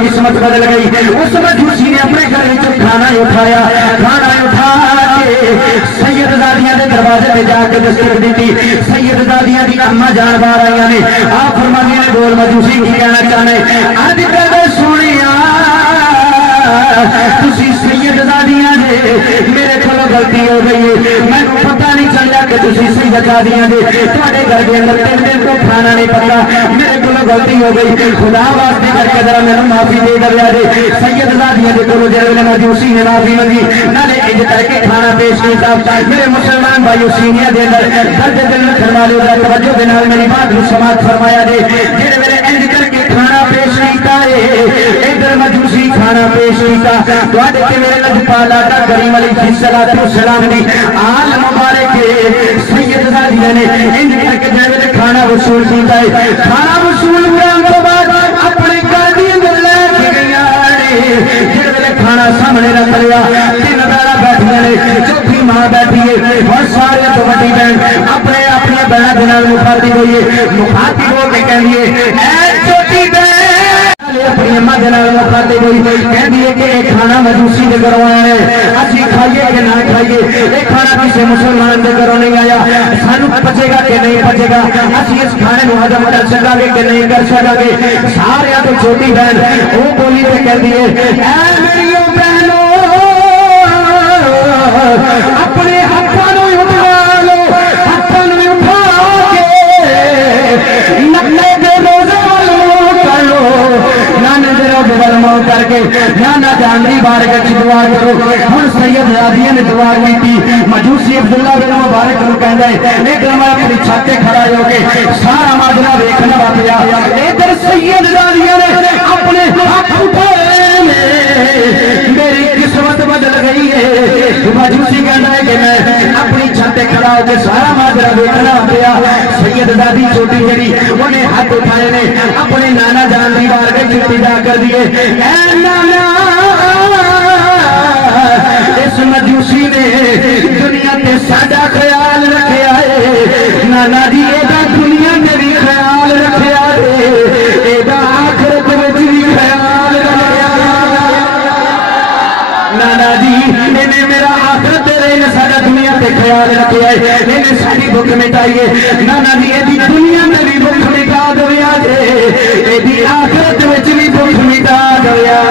قسمت بدل گئی. اس مجوسی نے اپنے گھر میں کھانا اٹھایا اٹھا کے سید زادیاں دے دروازے پہ جا کے دستک دیتی. سید زادیاں دی اما جان بار آئی نے. آپ فرمانے نے بول مجوسی کی کہنا چاہنے اج کدے سنیا تسی سید زادیاں دے میرے کو غلطی ہو گئی ہے. میں پتہ نہیں چلیا کہ تسی سید زادیاں دے تھوڑے گھر کے اندر تین دن کو کھانا نہیں پکا. میرے کو غلطی ہو گئی. خدا واسطے کر کے ذرا میرے معافی دے دیا جے. سید زادیاں دے کولو جے مجوسی نے معافی منگی نالے اج کر کے کھانا پیش کیتا. میرے مسلمان بھائیو سینیاں دے اندر درد دل رکھن والے ذرا توجہ دے نال میری بات نو سماعت فرمایا جے. جڑے میرے اج کر کے کھانا پیش کیتا ہے ادھر مجوسی کھانا پیش کیتا تواڈے تے میرے لجپالا دا کریم علیہ الصلوۃ والسلام دی آل مبارک سید زادیاں نے اج کر کے جے کھانا وصول کیتا ہے. کھانا وصول ہونے تو بعد اپنے گھر دی اندر لے کے گیا جڑے ویلے کھانا سامنے رکھ لیا تین بیڑا بیٹھے نے چوتھی ماں بیٹھی ہے اور سارے تو بڑی بہن اپنے اپنے بہن دے نال مخاطب ہوئی ہے. مخاطب ہو کے کہندی ہے اے چھوٹی بہن اپنی اماں دے نال مخاطب ہوئی کہندی ہے کہ کھانا مجوسی دے گھروں آیا ہے اسی کھائیے کہ نہ کھائیے. یہ کھانا کسی مسلمان دے گھروں نہیں آیا. سانو پچے گا کہ نہیں پچے گا اسی اس کھانے نو ہضم کر سکا گے کہ نہیں کر سکا گے. سارے تو چھوٹی بہن وہ بولی تے کہندی ہے اے میری بہنو اپنے ہاتھاں نو اٹھا لو. ہاتھاں نو اٹھا کے نکلے دے روزے والوں کر لو. نانے دے روزے والوں کر کے نانا جانری بار کے دعا کرو. ہن سید زادیاں نے دعا کی. مجوسی عبداللہ بن مبارک نو کہندا ہے ادھر میں اپنی چھت تے کھڑا ہو کے سارا ماجرا ویکھنا وا پیا. ادھر سید زادیاں نے اپنے ہاتھ اٹھائے میری قسمت بدل گئی ہے. مجوسی کہندا ہے کہ میں اپنی چھت تے کھڑا ہو کے سارا ماجرا ویکھنا وا پیا. سید زادی چھوٹی جڑی انہیں ہاتھ اٹھائے نے اپنے نانا جان دی بار کے ابتدا کر دیے. اے نانا اس مجوسی نے دنیا تے ساڈا خیال رکھیا ہے. نانا جی ایڈا دنیا تے بھی خیال رکھیا ہے ایڈا آخرت وچ بھی خیال رکھیا. نانا جی انہیں میرا آخرت نے ساڈا دنیا تے خیال رکھیا ہے. انہیں ساری بھوک مٹائی ہے. نانا جی ایدی دنیا تے بھی بھوک مٹا دیا جے ایدی آخرت وچ بھی بھوک مٹا دیا.